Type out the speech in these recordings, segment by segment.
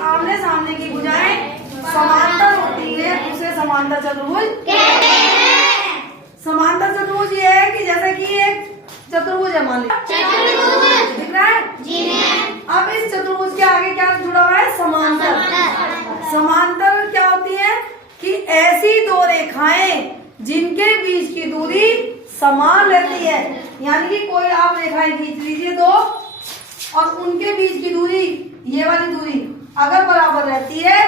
आमने सामने की भुजाएं समांतर होती है उसे समांतर चतुर्भुज कहते हैं। समांतर चतुर्भुज ये है कि जैसे कि एक चतुर्भुज है, मान लीजिए दिख रहा है जी। अब इस चतुर्भुज के आगे क्या जुड़ा हुआ है? समांतर। समांतर क्या होती है कि ऐसी दो रेखाएं जिनके बीच की दूरी समान रहती है, यानी कि कोई आप रेखाएं खींच लीजिए दो और उनके बीच की दूरी, ये वाली दूरी अगर बराबर रहती है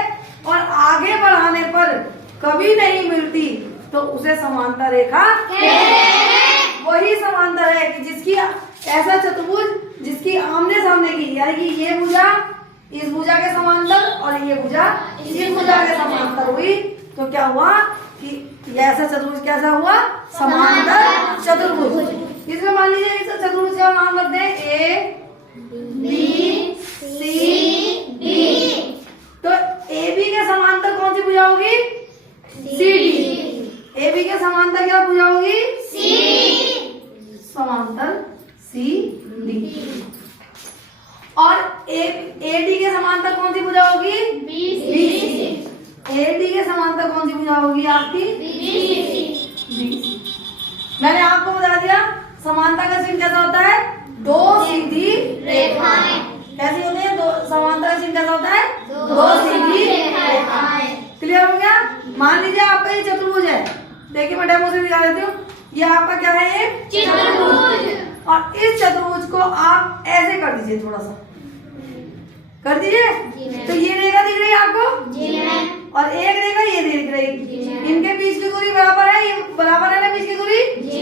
और आगे बढ़ाने पर कभी नहीं मिलती तो उसे समांतर रेखा कहते हैं। वही समांतर है कि जिसकी ऐसा चतुर्भुज जिसकी आमने सामने की, यानी कि ये भुजा इस भुजा के समांतर और ये भुजा इस भुजा के समांतर हुई तो क्या हुआ कि ऐसा चतुर्भुज कैसा हुआ? समांतर चतुर्भुज। इसमें मान लीजिए इस चतुर्भुज का नाम रखते हैं ए बी सी डी। तो ए बी के समांतर कौन सी भुजा होगी? C D. ए बी के समांतर क्या भुजा होगी? C D. समांतर सी डी। और ए डी के समांतर कौन सी भुजा होगी? B C. ए डी के समांतर कौन सी भुजा होगी आपकी? B C. मैंने आपको बता दिया समांतर का चिन्ह कैसा होता है? दो सीधी रेखाएं। कैसी होती है? दो समांतर का चिन्ह कैसा होता है? दो सीधी रेखाएं। क्लियर हो गया? मान लीजिए आपका ये चतुर्भुज है, देखिए मैं डेमो से दिखा देती हूँ। ये आपका क्या है? एक चतुर्भुज। और इस चतुर्भुज को आप ऐसे कर दीजिए, थोड़ा सा कर दीजिए तो ये रेखा दिख रही है आपको जी। और एक रेखा ये दिख रही है, इनके बीच की दूरी बराबर है, ये बराबर है ना बीच की दूरी जी।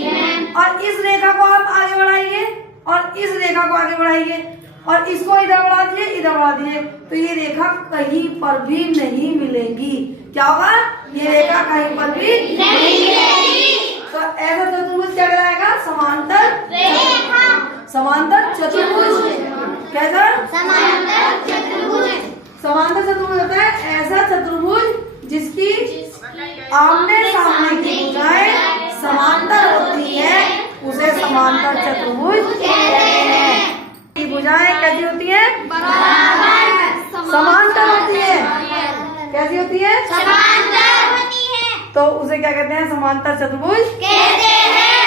और इस रेखा को आप आगे बढ़ाइए और इस रेखा को आगे बढ़ाइए और इसको इधर बढ़ा दीजिए, इधर बढ़ा दीजिए तो ये रेखा कहीं पर भी नहीं मिलेगी। क्या होगा? ये रेखा कहीं पर भी नहीं मिलेगी। तो ऐसा चतुर्भुज क्या कहलाएगा? समांतर रेखा। समांतर चतुर्भुज कैसा? समांतर चतुर्भुज। समांतर चतुर्भुज होता है ऐसा चतुर्भुज जिसकी आमने सामने की भुजाएं समांतर होती है उसे समांतर चतुर्भुज कहते हैं। भुजाएं कैसी होती है? बराबर समांतर होती है। कैसी होती है? समांतर होती है। तो उसे क्या कहते हैं? समांतर चतुर्भुज कहते हैं।